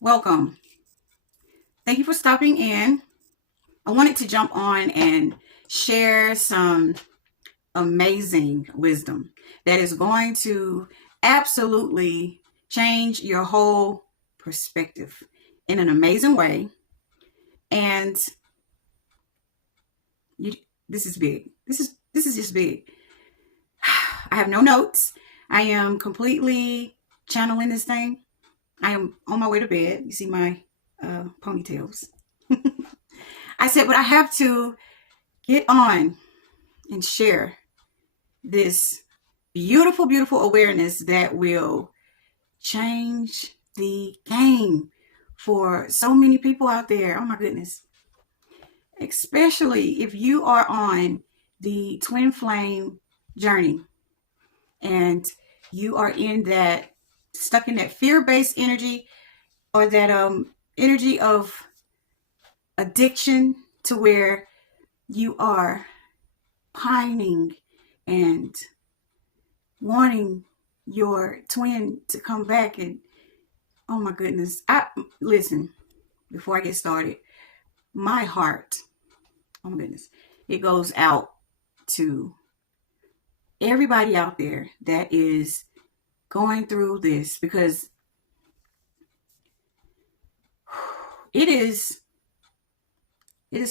Welcome. Thank you for stopping in. I wanted to jump on and share some amazing wisdom that is going to absolutely change your whole perspective in an amazing way. And you, this is big. This is just big. I have no notes. I am completely channeling this thing. I am on my way to bed. You see my ponytails. I said, but I have to get on and share this beautiful, beautiful awareness that will change the game for so many people out there. Oh my goodness. Especially if you are on the twin flame journey and you are in that stuck in that fear-based energy or that energy of addiction to where you are pining and wanting your twin to come back. And oh my goodness, listen, before I get started, my heart, oh my goodness, it goes out to everybody out there that is going through this, because it is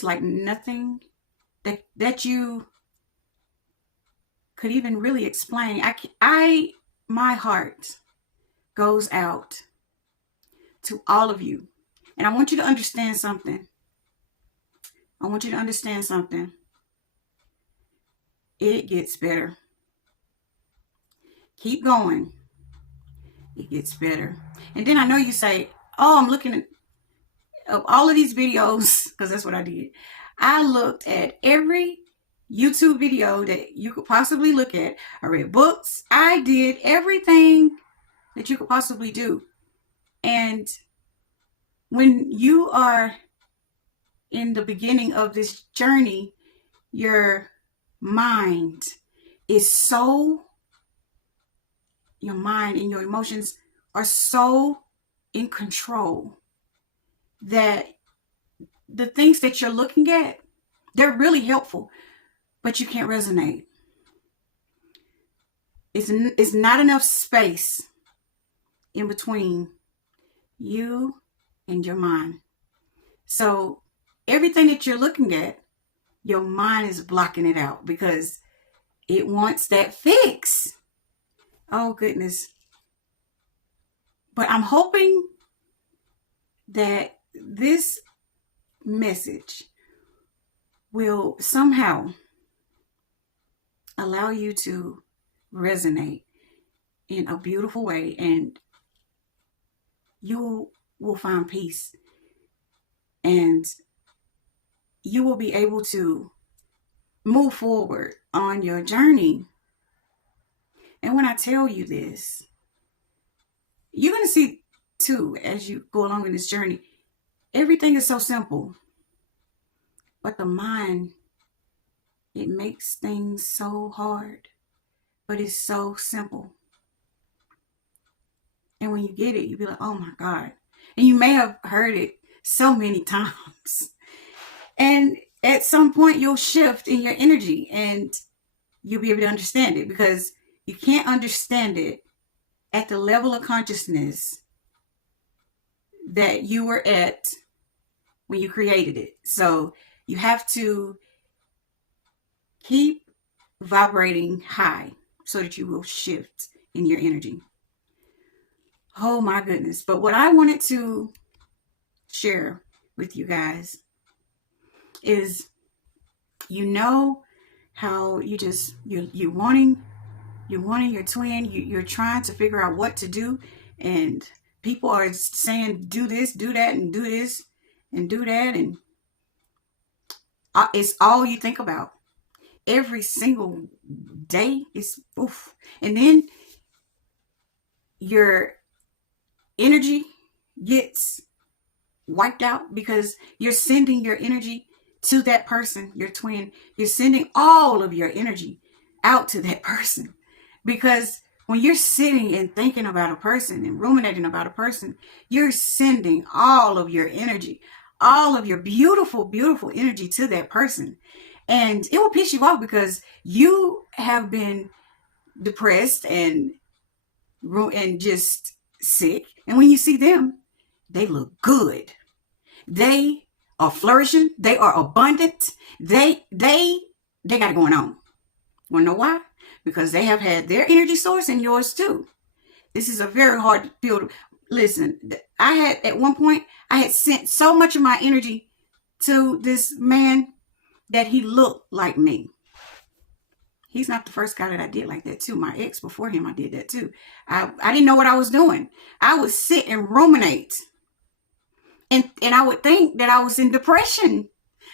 like nothing that you could even really explain. My heart goes out to all of you. And I want you to understand something. It gets better. Keep going. It gets better. And then I know you say, oh, I'm looking at all of these videos, because that's what I did. I looked at every YouTube video that you could possibly look at. I read books. I did everything that you could possibly do. And when you are in the beginning of this journey, your mind and your emotions are so in control that the things that you're looking at, they're really helpful, but you can't resonate. It's not enough space in between you and your mind. So everything that you're looking at, your mind is blocking it out because it wants that fix. Oh goodness. But I'm hoping that this message will somehow allow you to resonate in a beautiful way, and you will find peace, and you will be able to move forward on your journey. And when I tell you this, you're going to see too, as you go along in this journey, everything is so simple, but the mind, it makes things so hard, but it's so simple. And when you get it, you'll be like, oh my God. And you may have heard it so many times. And at some point you'll shift in your energy and you'll be able to understand it, because you can't understand it at the level of consciousness that you were at when you created it. So you have to keep vibrating high so that you will shift in your energy. Oh my goodness. But what I wanted to share with you guys is, how you're wanting your twin, you're trying to figure out what to do, and people are saying do this, do that, and do this and do that, and it's all you think about every single day. Is oof. And then your energy gets wiped out because you're sending your energy to that person, your twin. You're sending all of your energy out to that person, because When you're sitting and thinking about a person and ruminating about a person, you're sending all of your energy, all of your beautiful, beautiful energy to that person. And it will piss you off because you have been depressed and just sick. And when you see them, they look good. They are flourishing. They are abundant. They got it going on. Want to know why? Because they have had their energy source and yours too. This is a very hard field. Listen, at one point, I had sent so much of my energy to this man that he looked like me. He's not the first guy that I did like that too. My ex before him, I did that too. I didn't know what I was doing. I would sit and ruminate. And I would think that I was in depression.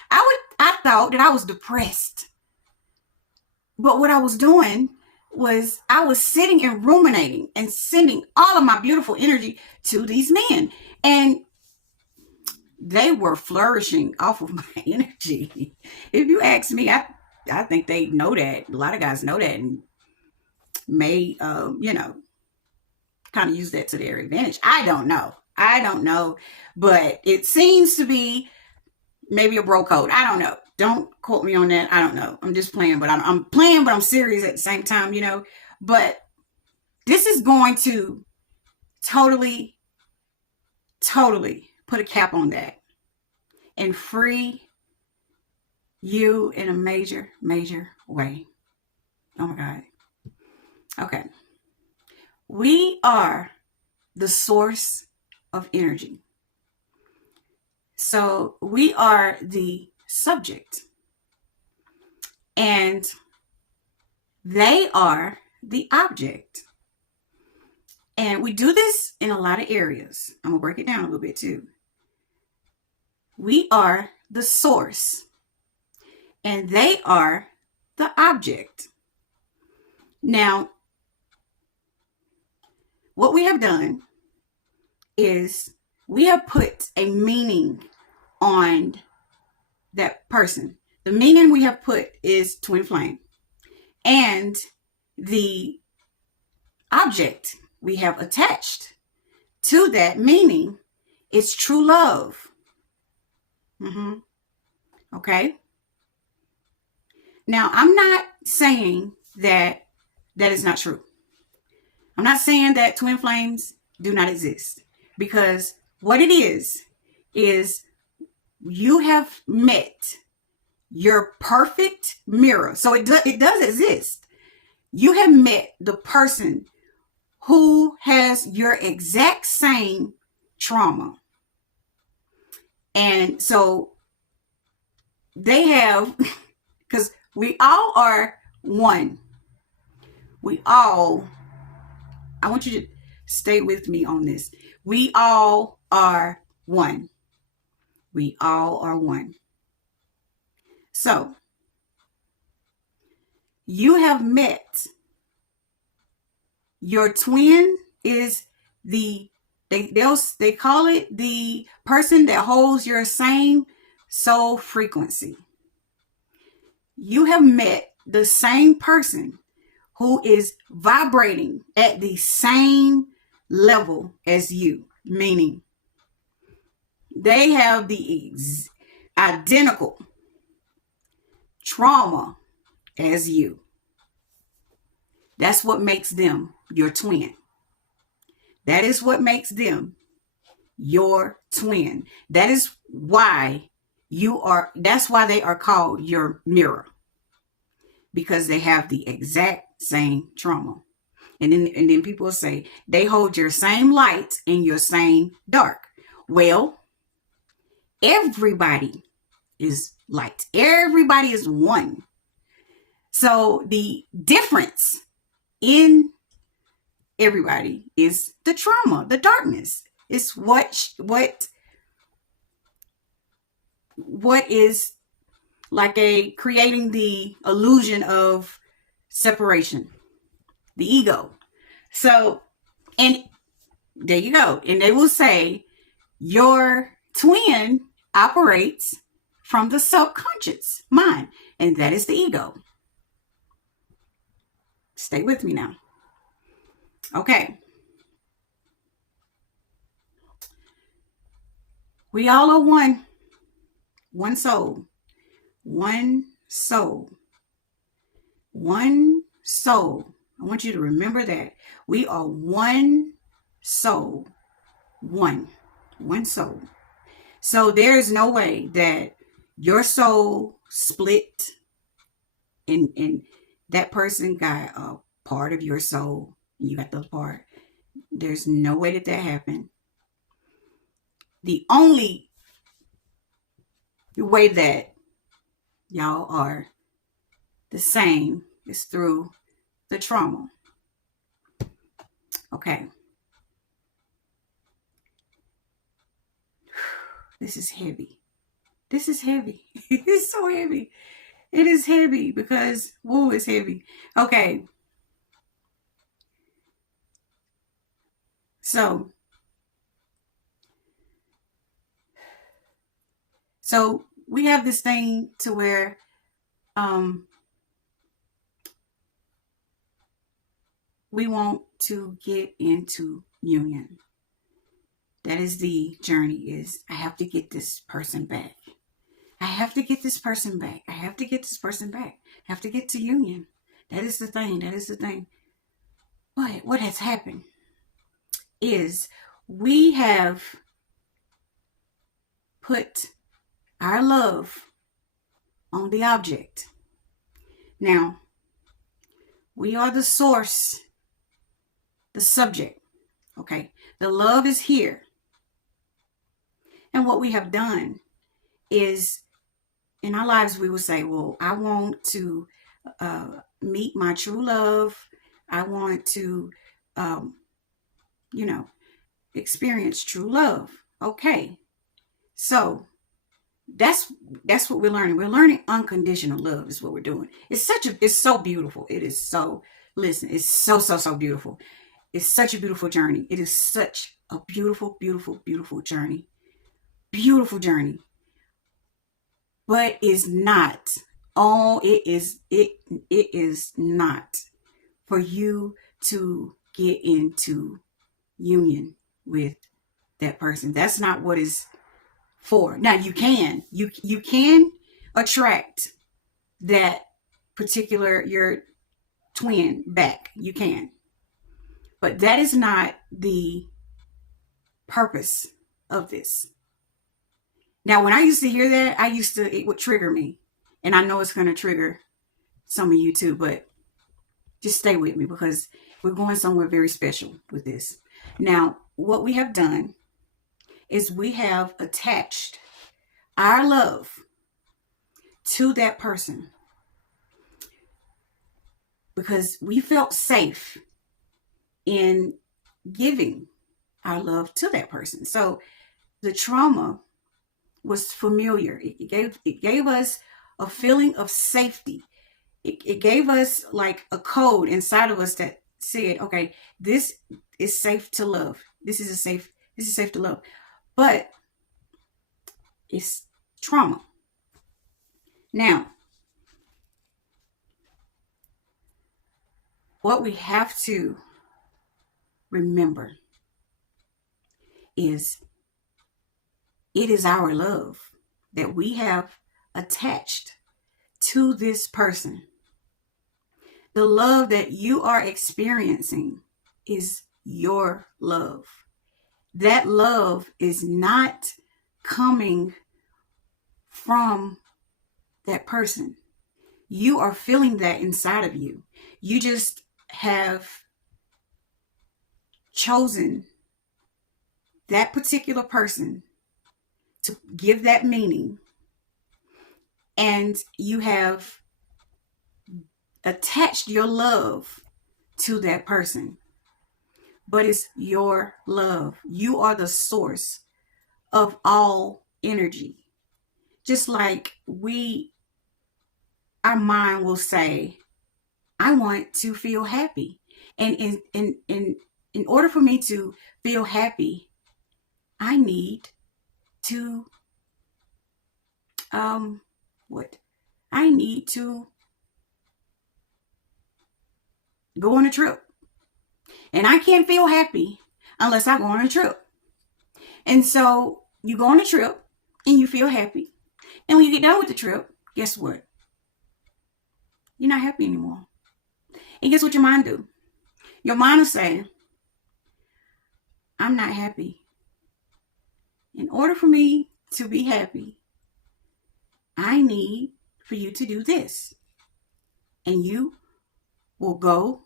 I thought that I was depressed. But what I was doing was I was sitting and ruminating and sending all of my beautiful energy to these men. And they were flourishing off of my energy. If you ask me, I think they know that. A lot of guys know that and may, kind of use that to their advantage. I don't know. But it seems to be maybe a bro code. I don't know. Don't quote me on that. I don't know. I'm just playing, but I'm playing, but I'm serious at the same time, But this is going to totally put a cap on that and free you in a major, major way. Oh my God. Okay. We are the source of energy. So we are the subject. And they are the object. And we do this in a lot of areas. I'm going to break it down a little bit too. We are the source. And they are the object. Now, what we have done is we have put a meaning on that person. The meaning we have put is twin flame. And the object we have attached to that meaning is true love. Okay? Now, I'm not saying that is not true. I'm not saying that twin flames do not exist. Because what it is you have met your perfect mirror. So it does exist. You have met the person who has your exact same trauma. And so they have, because we all are one. I want you to stay with me on this. We all are one. We all are one. So, you have met your twin is they call it the person that holds your same soul frequency. You have met the same person who is vibrating at the same level as you, meaning they have the identical trauma as you. That's what makes them your twin. That is what makes them your twin. That's why they are called your mirror. Because they have the exact same trauma. And then people say they hold your same light and your same dark. Well, everybody is light. Everybody is one. So the difference in everybody is the trauma, the darkness. It's what is like creating the illusion of separation, the ego. So, and there you go. And they will say your twin operates from the subconscious mind, and that is the ego. Stay with me now. Okay. We all are one. One soul. One soul. One soul. I want you to remember that. We are one soul. One. One soul. So there is no way that your soul split and that person got a part of your soul and you got the part. There's no way that happened. The only way that y'all are the same is through the trauma. Okay. This is heavy. This is heavy. It's so heavy. It is heavy because, whoa, it's heavy. Okay. So we have this thing to where we want to get into union. That is the journey, is I have to get this person back. I have to get this person back. I have to get this person back. I have to get to union. That is the thing. That is the thing. But what has happened is we have put our love on the object. Now, we are the source, the subject. Okay. The love is here. And what we have done is in our lives, we will say, well, I want to meet my true love. I want to, experience true love. Okay. So that's what we're learning. We're learning unconditional love is what we're doing. It's so beautiful. It is so, listen, it's so beautiful. It's such a beautiful journey. It is such a beautiful, beautiful, beautiful journey. Beautiful journey. But it's not. It is not for you to get into union with that person. That's not what it's for. Now you can attract that particular your twin back. You can. But that is not the purpose of this. Now, when I used to hear that, it would trigger me. And I know it's going to trigger some of you too, but just stay with me because we're going somewhere very special with this. Now, what we have done is we have attached our love to that person because we felt safe in giving our love to that person. So the trauma was familiar. It gave us a feeling of safety. It gave us like a code inside of us that said, okay, this is safe to love. This is safe to love. But it's trauma. Now, what we have to remember is it is our love that we have attached to this person. The love that you are experiencing is your love. That love is not coming from that person. You are feeling that inside of you. You just have chosen that particular person to give that meaning, and you have attached your love to that person. But it's your love. You are the source of all energy. Just like our mind will say, I want to feel happy. And in order for me to feel happy, I need to I need to go on a trip. And I can't feel happy unless I go on a trip. And so you go on a trip and you feel happy. And when you get done with the trip, guess what? You're not happy anymore. And guess what your mind do? Your mind will say, I'm not happy. In order for me to be happy, I need for you to do this. And you will go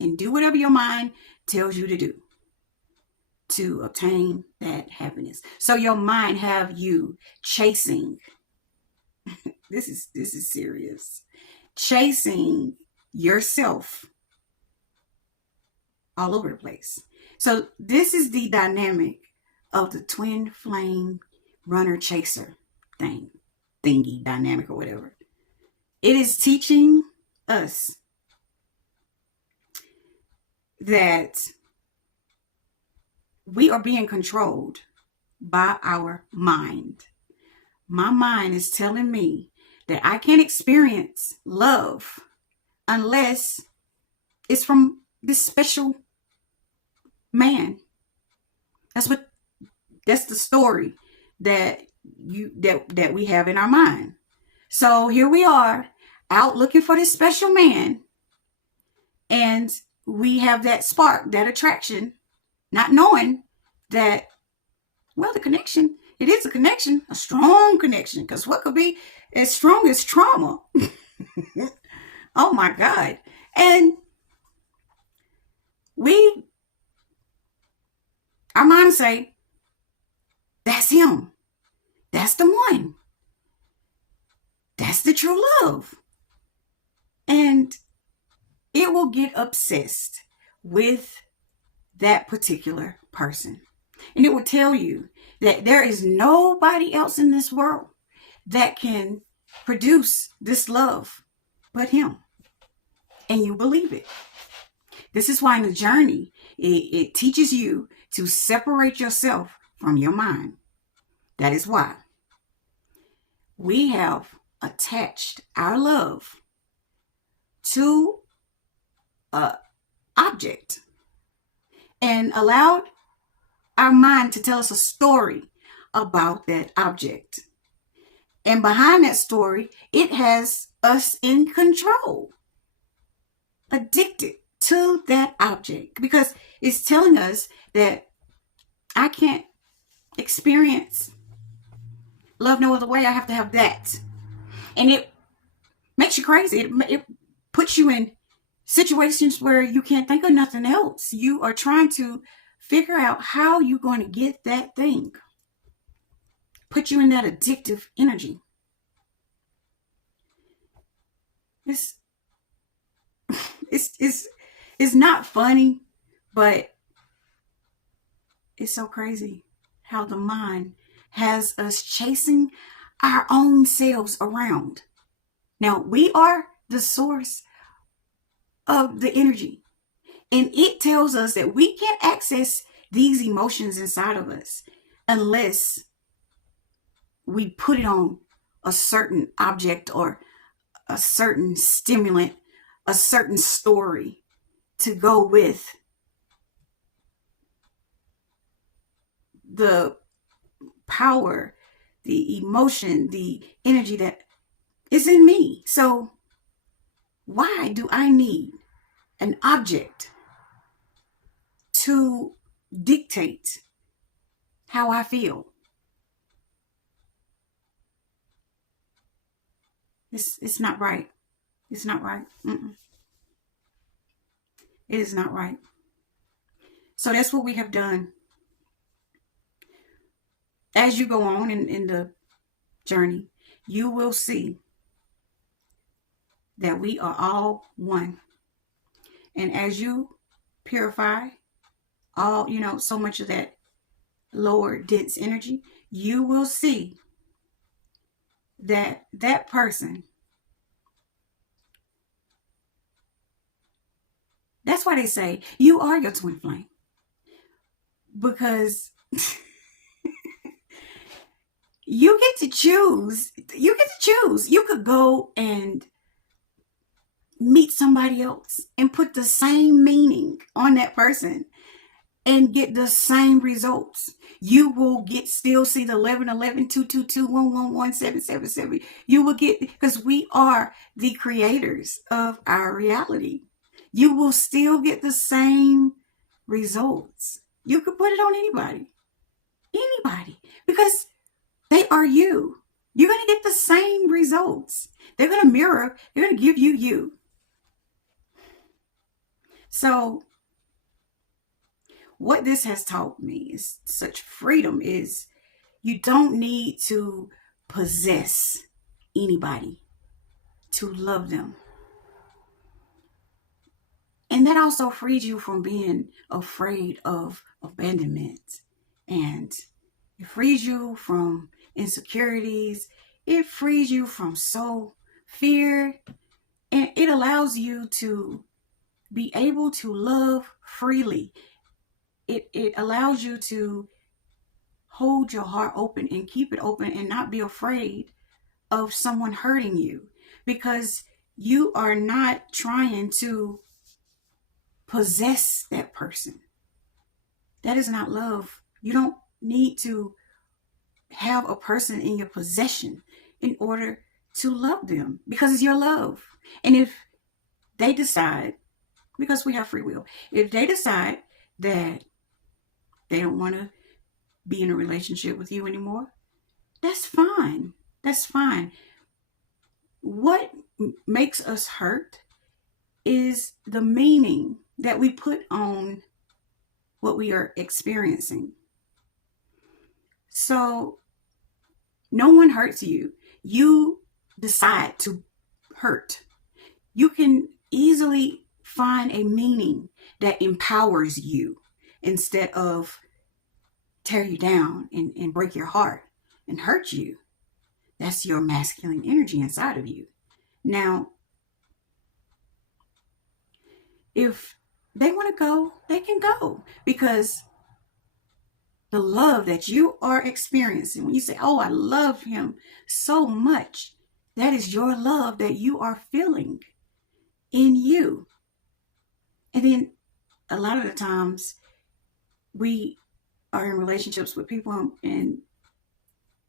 and do whatever your mind tells you to do to obtain that happiness. So your mind have you chasing. This is serious. Chasing yourself all over the place. So this is the dynamic of the twin flame runner chaser thingy dynamic or whatever. It is teaching us that we are being controlled by our mind. My mind is telling me that I can't experience love unless it's from this special man. That's the story that we have in our mind. So here we are out looking for this special man, and we have that spark, that attraction, not knowing that, well, the connection, it is a connection, a strong connection, because what could be as strong as trauma? Oh my God. And our minds say, that's him. That's the one. That's the true love. And it will get obsessed with that particular person. And it will tell you that there is nobody else in this world that can produce this love but him. And you believe it. This is why in the journey, it teaches you to separate yourself from your mind. That is why we have attached our love to an object and allowed our mind to tell us a story about that object. And behind that story, it has us in control, addicted to that object, because it's telling us that I can't experience love no other way. I have to have that. And it makes you crazy. It puts you in situations where you can't think of nothing else. You are trying to figure out how you're going to get that thing. Put you in that addictive energy. It's not funny, but it's so crazy how the mind has us chasing our own selves around. Now, we are the source of the energy, and it tells us that we can't access these emotions inside of us unless we put it on a certain object or a certain stimulant, a certain story to go with the power, the emotion, the energy that is in me. So why do I need an object to dictate how I feel? It's not right. It's not right. It is not right. So that's what we have done. As you go on in the journey, you will see that we are all one. And as you purify all, so much of that lower dense energy, you will see that that person, that's why they say you are your twin flame. Because you get to choose. You could go and, meet somebody else and put the same meaning on that person and get the same results. You will still see the 11, 11, 2, 2, 2, 1, 1, 1, 7, 7, 7. You will get, because we are the creators of our reality. You will still get the same results. You could put it on anybody, because they are you. You're going to get the same results. They're going to mirror, they're going to give you you. So what this has taught me is such freedom is you don't need to possess anybody to love them. And that also frees you from being afraid of abandonment. And it frees you from insecurities. It frees you from fear. And it allows you to be able to love freely. It allows you to hold your heart open and keep it open and not be afraid of someone hurting you, because you are not trying to possess that person. That is not love. You don't need to have a person in your possession in order to love them, because it's your love. And if they decide, because we have free will, if they decide that they don't want to be in a relationship with you anymore, that's fine. That's fine. What makes us hurt is the meaning that we put on what we are experiencing. So no one hurts you. You decide to hurt. You can easily find a meaning that empowers you instead of tear you down and break your heart and hurt you. That's your masculine energy inside of you. Now, if they want to go, they can go, because the love that you are experiencing, when you say, oh, I love him so much, that is your love that you are feeling in you. And then a lot of the times we are in relationships with people and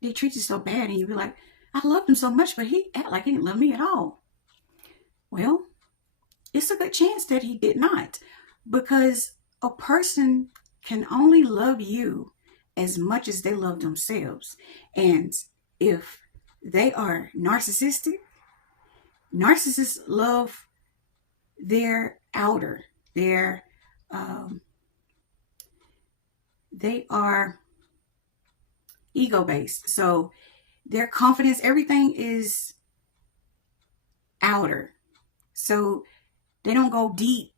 they treat you so bad, and you be like, I loved him so much, but he act like he didn't love me at all. Well, it's a good chance that he did not, because a person can only love you as much as they love themselves. And if they are narcissists love their outer, they are ego-based. So their confidence, everything is outer. So they don't go deep.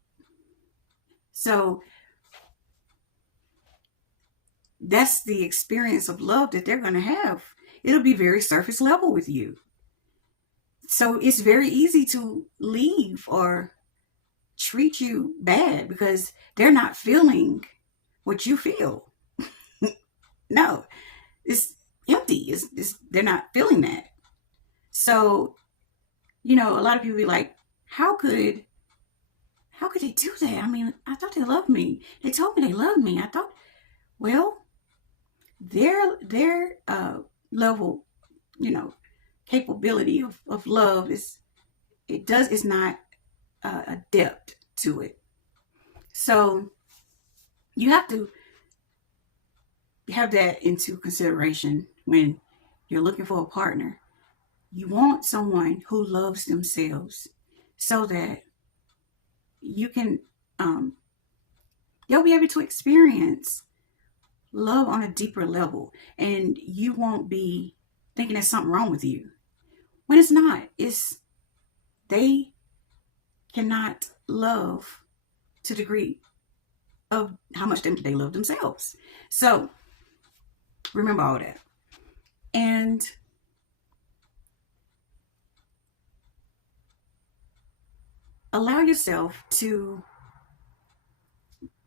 So that's the experience of love that they're going to have. It'll be very surface level with you. So it's very easy to leave or treat you bad because they're not feeling what you feel. No, it's empty. They're not feeling that. So, a lot of people be like, how could they do that? I mean, I thought they loved me. They told me they loved me. I thought, well, their level, capability of love is not a depth to it. So you have to have that into consideration when you're looking for a partner. You want someone who loves themselves, so that you can you'll be able to experience love on a deeper level, and you won't be thinking there's something wrong with you when it's not. It's they cannot love to the degree of how much they love themselves. So remember all that, and allow yourself to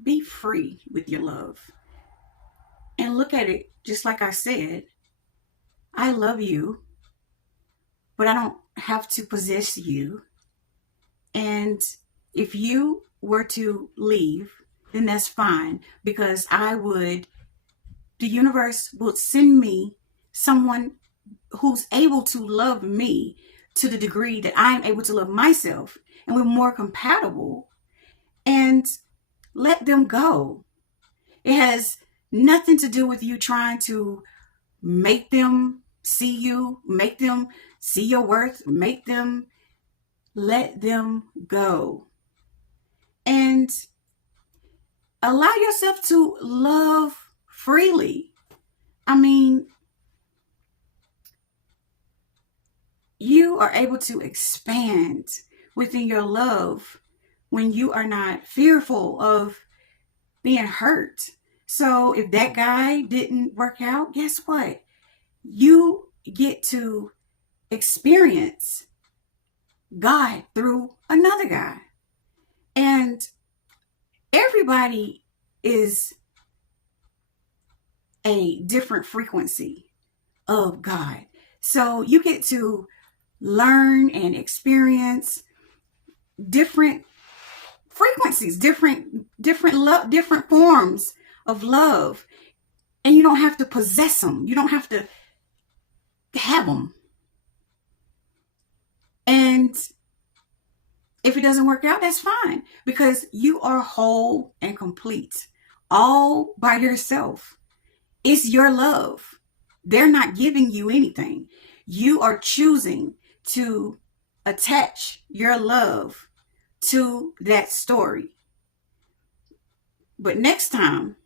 be free with your love and look at it just like I said. I love you, but I don't have to possess you. And if you were to leave, then that's fine, because the universe will send me someone who's able to love me to the degree that I'm able to love myself, and we're more compatible, and let them go. It has nothing to do with you trying to make them see you, make them see your worth, let them go. And allow yourself to love freely. I mean, you are able to expand within your love when you are not fearful of being hurt. So if that guy didn't work out, guess what? You get to experience God through another guy. And everybody is a different frequency of God. So you get to learn and experience different frequencies, different love, different forms of love. And you don't have to possess them. You don't have to have them. And if it doesn't work out, that's fine, because you are whole and complete all by yourself. It's your love. They're not giving you anything. You are choosing to attach your love to that story. But next time,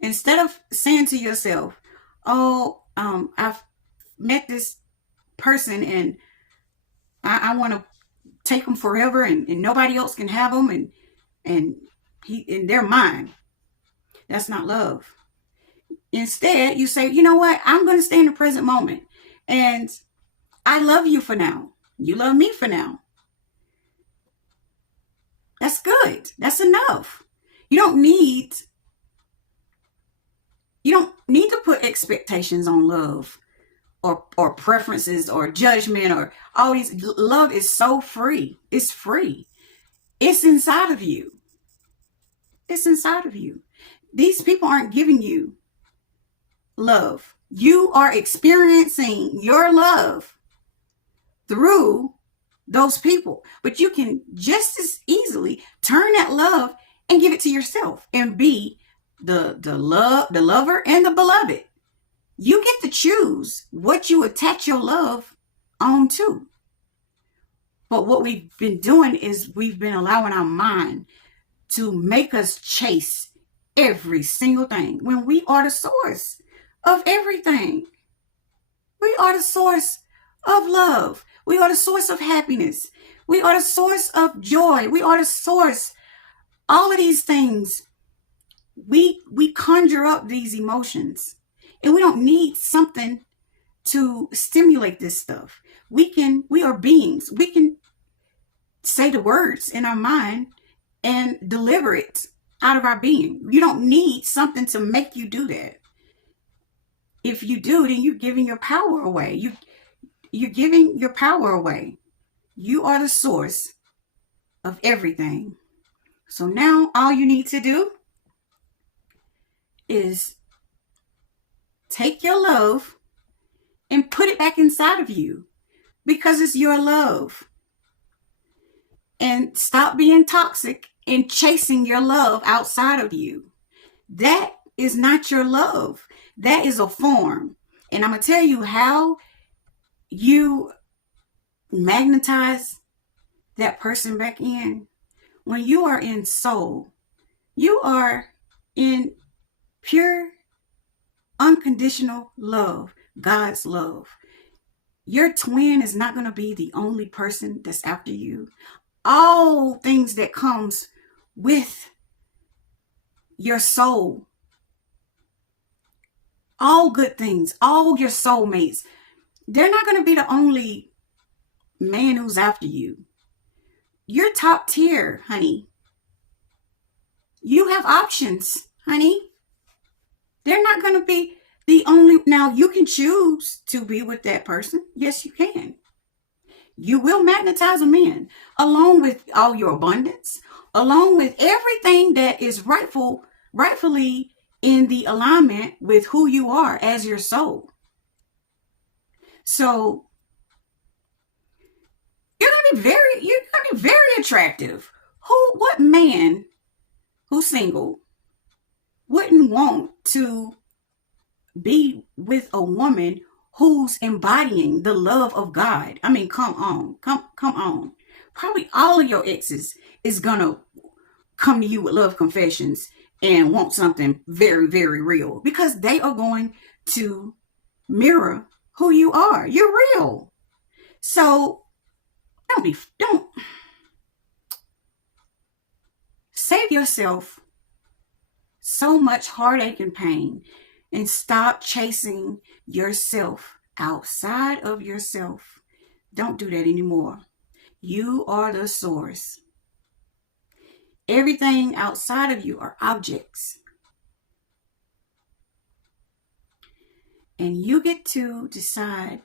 instead of saying to yourself, oh, I've met this person and I want to take them forever, and nobody else can have them, and they're mine. That's not love. Instead, you say, you know what? I'm going to stay in the present moment, and I love you for now. You love me for now. That's good. That's enough. You don't need to put expectations on love, or preferences, or judgment, or all these. Love is so free. It's free. It's inside of you. It's inside of you. These people aren't giving you love. You are experiencing your love through those people. But you can just as easily turn that love and give it to yourself and be the lover and the beloved. You get to choose what you attach your love on to. But what we've been doing is we've been allowing our mind to make us chase every single thing when we are the source of everything. We are the source of love. We are the source of happiness. We are the source of joy. We are the source. All of these things, we conjure up these emotions, and we don't need something to stimulate this stuff. We are beings. We can say the words in our mind and deliver it out of our being. You don't need something to make you do that. If you do, then you're giving your power away. You're giving your power away. You are the source of everything. So now all you need to do is take your love and put it back inside of you, because it's your love. And stop being toxic and chasing your love outside of you. That is not your love. That is a form. And I'm going to tell you how you magnetize that person back in. When you are in soul, you are in pure, unconditional love, God's love. Your twin is not going to be the only person that's after you. All things that comes with your soul, all good things, all your soulmates, they're not going to be the only man who's after you. You're top tier, honey. You have options, honey. They're not going to be the only. Now, you can choose to be with that person. Yes, you can. You will magnetize them in, along with all your abundance, along with everything that is rightfully in the alignment with who you are as your soul. So you're gonna be very attractive. What man who's single wouldn't want to be with a woman who's embodying the love of God? I mean, come on. Probably all of your exes is gonna come to you with love confessions and want something very, very real, because they are going to mirror who you are. You're real. So don't save yourself so much heartache and pain, and stop chasing yourself outside of yourself. Don't do that anymore. You are the source. Everything outside of you are objects. And you get to decide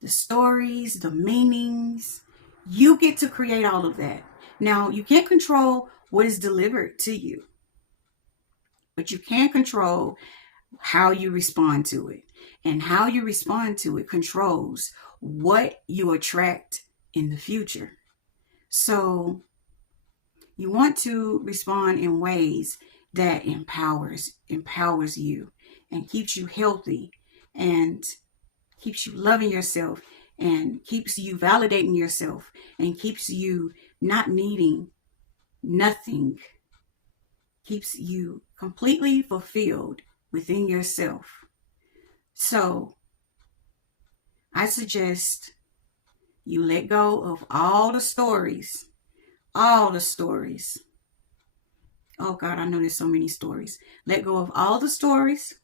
the stories, the meanings. You get to create all of that. Now, you can't control what is delivered to you, but you can control how you respond to it. And how you respond to it controls what you attract in the future. So you want to respond in ways that empowers you and keeps you healthy and keeps you loving yourself and keeps you validating yourself and keeps you not needing nothing, keeps you completely fulfilled within yourself. So I suggest you let go of all the stories. Oh God, I know there's so many stories. Let go of all the stories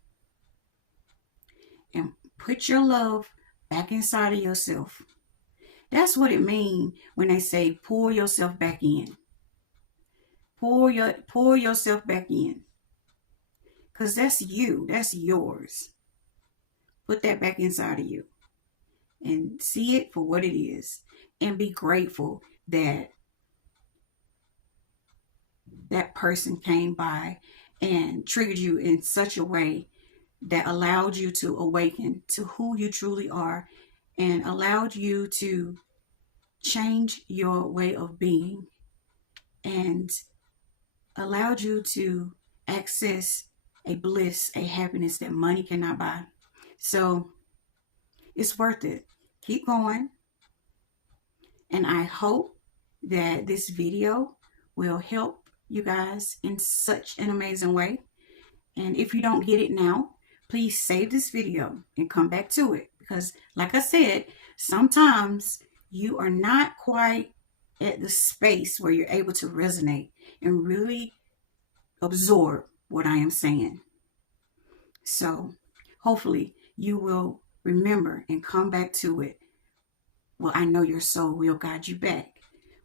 and put your love back inside of yourself. That's what it means when they say pour yourself back in. Pour yourself back in. Because that's you. That's yours. Put that back inside of you. And see it for what it is. And be grateful that that person came by and triggered you in such a way that allowed you to awaken to who you truly are and allowed you to change your way of being and allowed you to access a bliss, a happiness that money cannot buy. So it's worth it. Keep going. And I hope that this video will help you guys in such an amazing way. And if you don't get it now, please save this video and come back to it. Because like I said, sometimes you are not quite at the space where you're able to resonate and really absorb what I am saying. So hopefully you will remember and come back to it. Well, I know your soul will guide you back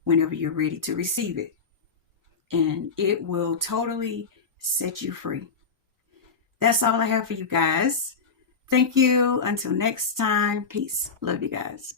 whenever you're ready to receive it. And it will totally set you free. That's all I have for you guys. Thank you. Until next time. Peace. Love you guys.